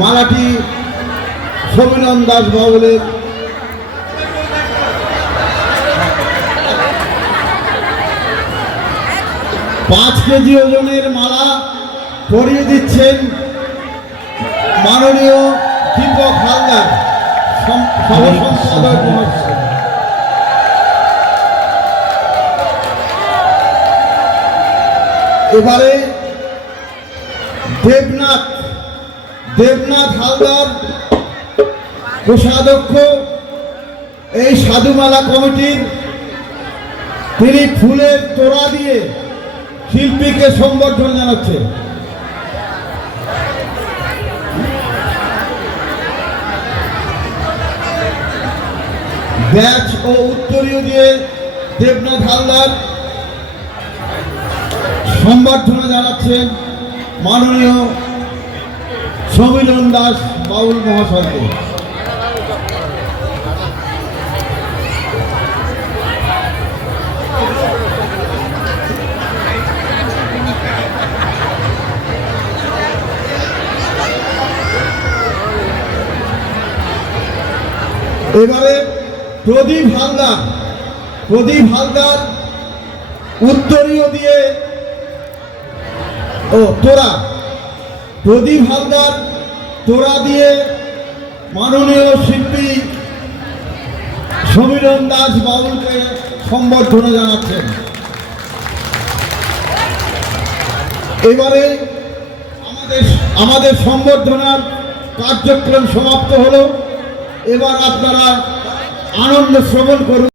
মালাটি সমীরণ দাস বাউলের পাঁচ কেজি ওজনের মালা পরিয়ে দিচ্ছেন মাননীয় দীপক হালদার সহ সম্পাদক মহাশয়। এবারে দেবনাথ হালদার কোষাধ্যক্ষ এই সাধুমালা কমিটির, তিনি ফুলের তোড়া দিয়ে শিল্পীকে সম্বর্ধনা জানাচ্ছেন। ব্যাচ ও উত্তরীয় দিয়ে দেবনাথ হালদার সম্বর্ধনা জানাচ্ছেন মাননীয় সমীরণ দাস বাউল মহাশয়কে। এবারে প্রদীপ হালদার উত্তরীয় দিয়ে প্রদীপ হালদার তোড়া দিয়ে মাননীয় শিল্পী সমীরণ দাস বাউলকে সম্বর্ধনা জানাচ্ছেন। এবারে আমাদের সম্বর্ধনার কার্যক্রম সমাপ্ত হলো। এবার আপনারা আনন্দ শ্রবণ করুন।